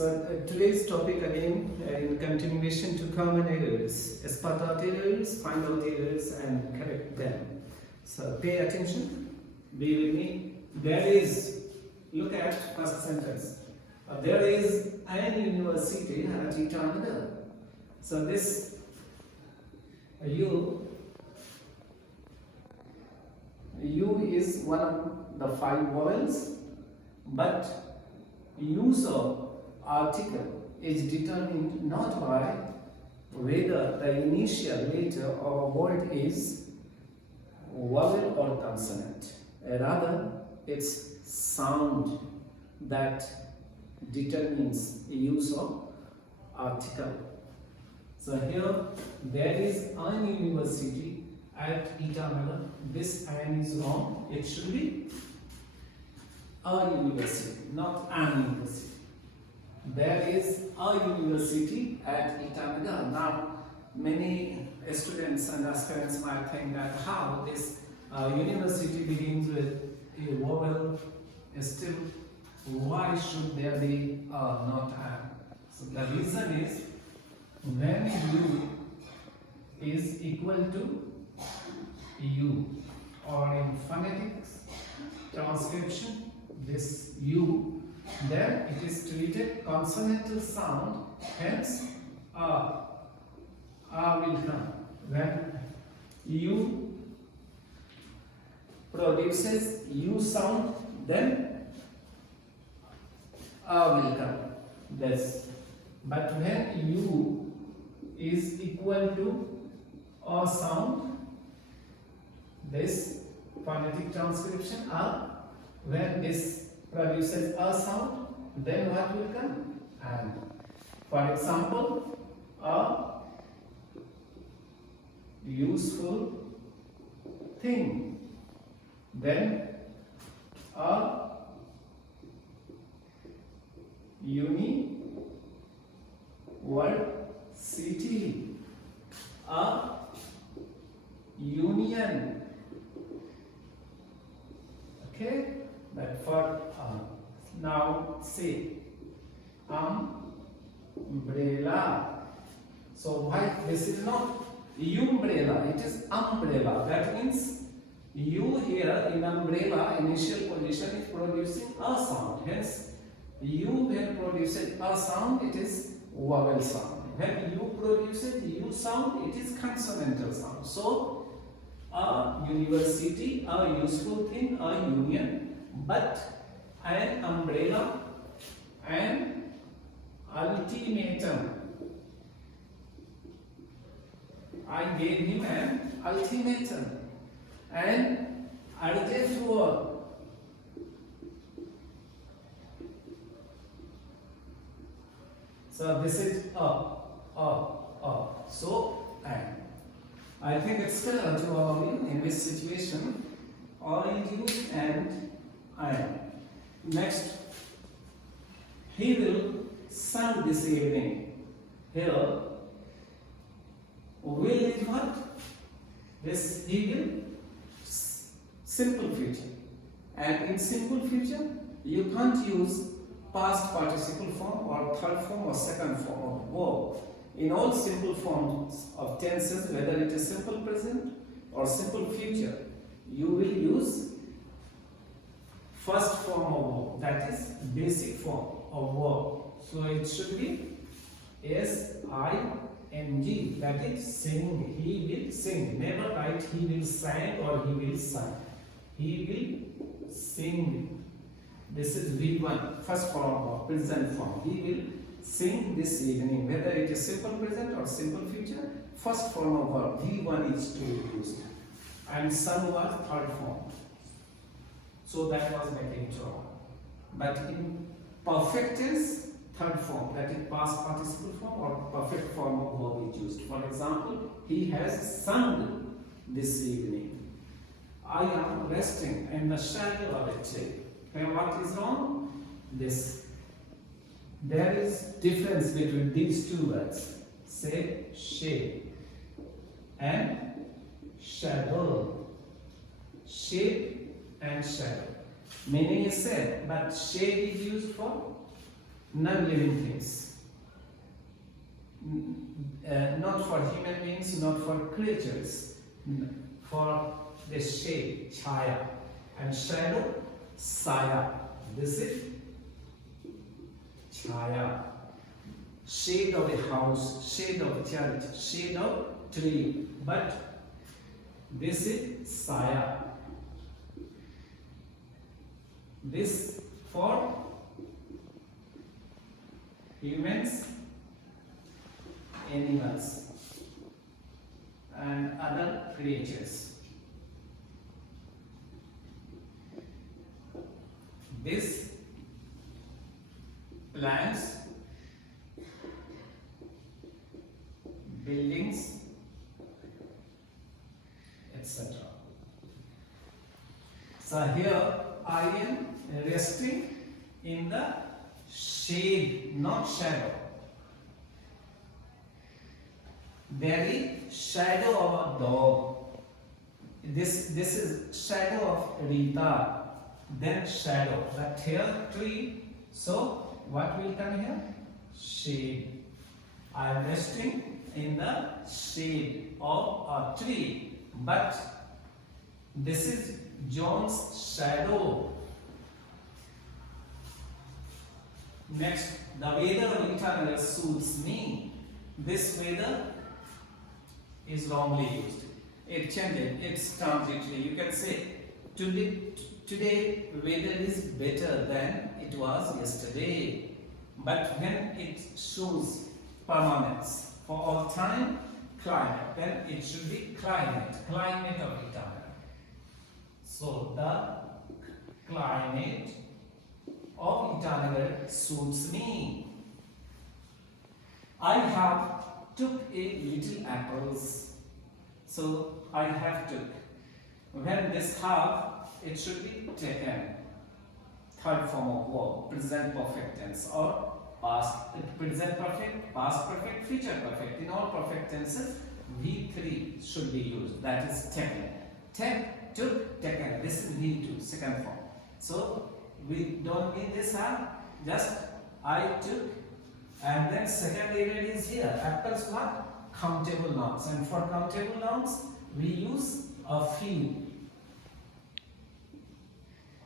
Today's topic again in continuation to common errors, spot out errors, find out errors and correct them. So pay attention, be with me. There is, look at first sentence. There is an university at Itanagar. So this U is one of the 5 vowels, but use of article is determined not by whether the initial letter of a word is vowel or consonant. Rather, it's sound that determines the use of article. So here, there is an university at Itanagar. This "an" is wrong. It should be a university, not an university. There is a university at Itanagar. Now, many students and aspirants might think that how this university begins with a vowel, still, why should there be not an? So the reason is when U is equal to U, or in phonetics transcription, this U, then it is treated consonantal sound, hence A will come. When U produces U sound, then A will come. This. But when U is equal to A sound, this phonetic transcription A, when this produces a sound, then what will come? And. For example, a useful thing, then a university, a union. Okay? But for now, say umbrella. So why this is not umbrella, it is umbrella. That means U here in umbrella initial position is producing a sound. Hence, U when produces a sound, it is vowel sound. When U produces U sound, it is consonantal sound. So a university, a useful thing, a union. But an umbrella, an ultimatum. I gave him an ultimatum. An adjective word. So this is a. So an. I think it's clear to all of you in this situation. All is used and I. Next, he will sing this evening. Here, will is what? This he will simple future. And in simple future, you can't use past participle form or third form or second form of verb. In all simple forms of tenses, whether it is simple present or simple future, you will use first form of verb, that is basic form of verb. So it should be S-I-N-G, that is sing, he will sing. Never write he will sing or he will sing. He will sing. This is V1, first form of present form. He will sing this evening, whether it is simple present or simple future. First form of verb, V1 is to be used. And son was third form. So that was making it wrong. But in perfect tense, third form, that is past participle form or perfect form of verb is used. For example, he has sung this evening. I am resting in the shadow of a tree. And what is wrong? This. There is difference between these two words. Say shade and shadow. Shade and shadow. Meaning is same, but shade is used for non-living things. Not for human beings, not for creatures. For the shade, chaya, and shadow, saya. This is chaya. Shade of a house, shade of a church, shade of tree. But this is saya. This for humans, animals, and other creatures. This plants, buildings, etc. So here I am resting in the shade, not shadow. There is shadow of a dog. This is shadow of Rita. Then shadow. But here tree. So what will come here? Shade. I am resting in the shade of a tree. But this is John's shadow. Next, the weather of eternal suits me. This weather is wrongly used. It changes, it's transitory. You can say today weather is better than it was yesterday. But when it shows permanence for all time, climate, then it should be climate of eternal. So the climate of eternal suits me. I have took a little apples. So I have took. When this have, it should be taken. Third form of verb, present perfect tense or past, present perfect, past perfect, future perfect. In all perfect tenses, V3 should be used. That is taken. Take, took, taken. This is V2, second form. So we don't need this have, just I took, and then second event is here. Apples what? Countable nouns. And for countable nouns, we use a few.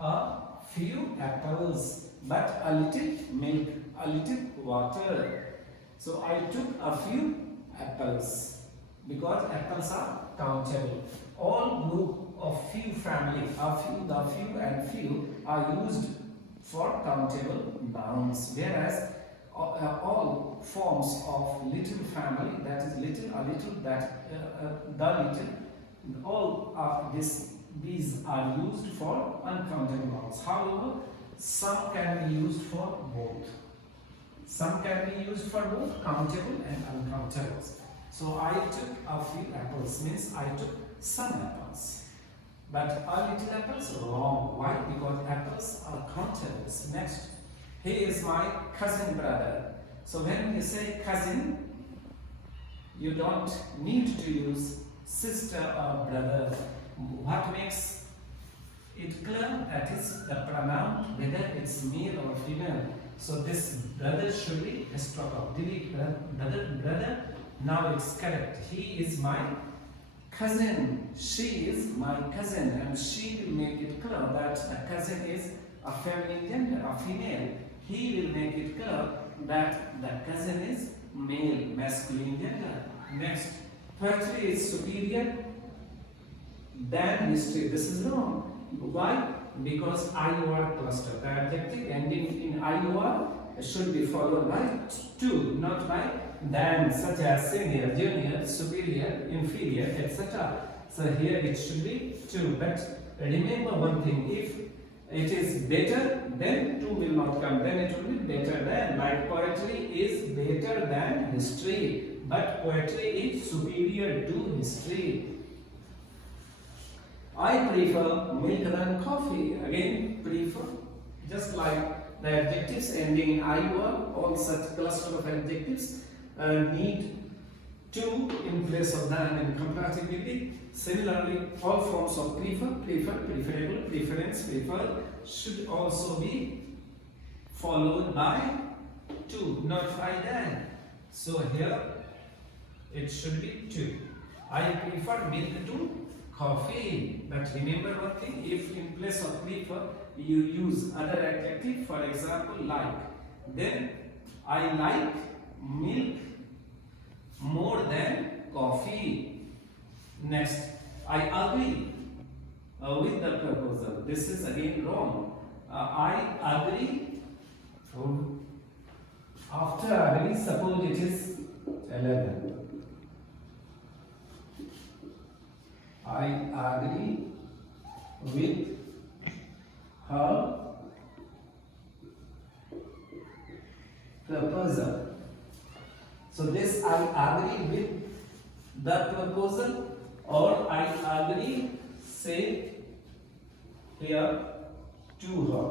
A few apples, but a little milk, a little water. So I took a few apples because apples are countable. All group of few family, a few, the few, and few are used for countable nouns, whereas all forms of little family, that is little, a little, that the little, all these are used for uncountable nouns. However, some can be used for both. Some can be used for both countable and uncountable. So I took a few apples means I took some apples. But are little apples? Wrong. Why? Because apples are countables. Next, he is my cousin brother. So when you say cousin, you don't need to use sister or brother. What makes it clear? That is the pronoun, whether it's male or female. So this brother should be struck off. Delete brother. Now it's correct. He is my cousin. She is my cousin, and she will make it clear that a cousin is a feminine gender, a female. He will make it clear that the cousin is male, masculine gender. Next, poetry is superior than history. This is wrong. Why? Because IOR cluster. The adjective ending in IOR should be followed by to, not by than, such as senior, junior, superior, inferior, etc. So here it should be to. But remember one thing: if it is better, then to will not come. Then it will be better than. Like poetry is better than history, but poetry is superior to history. I prefer milk than coffee. Again, prefer. Just like the adjectives ending in IOR, all such cluster of adjectives need to in place of than in comparatively. Similarly, all forms of prefer, preferable, preference, preferred should also be followed by 2. Not I then. So here it should be 2. I prefer milk to coffee. But remember one thing, if in place of prefer you use other adjective, for example like, then I like milk more than coffee. Next, I agree with the proposal. This is again wrong. I agree. After agree, suppose it is 11. I agree with her proposal. So this I agree with the proposal, or I agree, say here, to her.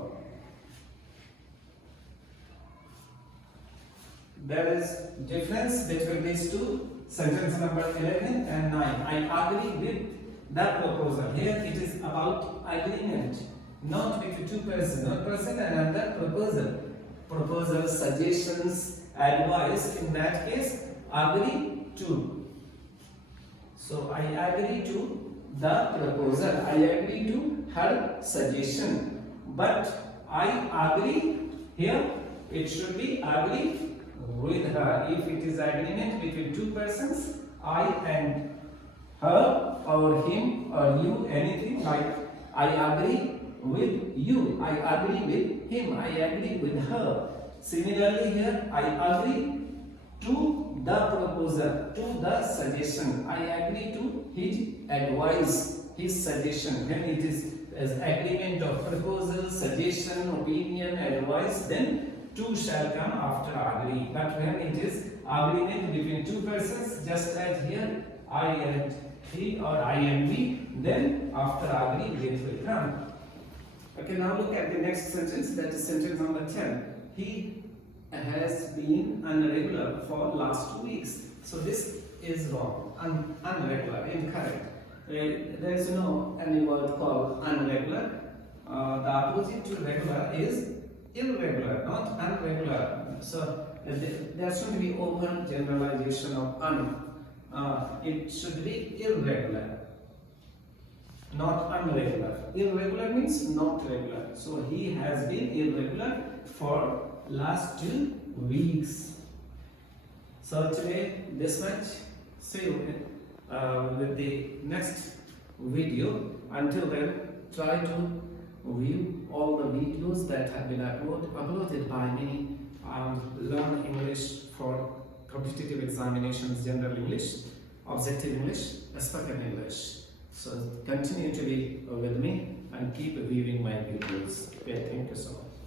There is difference between these two. Sentence number 11 and 9. I agree with the proposal. Here it is about agreement, not between two persons. One person and another proposal. Proposal, suggestions, advice. In that case, agree to. So I agree to the proposal. I agree to her suggestion. But I agree here. It should be agree with her. If it is agreement between two persons, I and her or him or you, anything like I agree with you, I agree with him, I agree with her. Similarly here, I agree to the proposal, to the suggestion, I agree to his advice, his suggestion. When it is as agreement of proposal, suggestion, opinion, advice, then two shall come after agree. But when it is agreement between two persons, just as here, I and he or I and we, then after agree it will come. Okay, now look at the next sentence, that is sentence number 10. He has been unregular for last 2 weeks. So this is wrong, unregular, incorrect. There is no any word called unregular. The opposite to regular is irregular, not unregular. So there should be open generalization of un. It should be irregular, not unregular. Irregular means not regular. So he has been irregular for last 2 weeks. So today this much. See you with the next video. Until then, try to view all the videos that have been uploaded by me and learn English for competitive examinations, general English, objective English, spoken English. So continue to be with me and keep viewing my videos. Okay, thank you so much.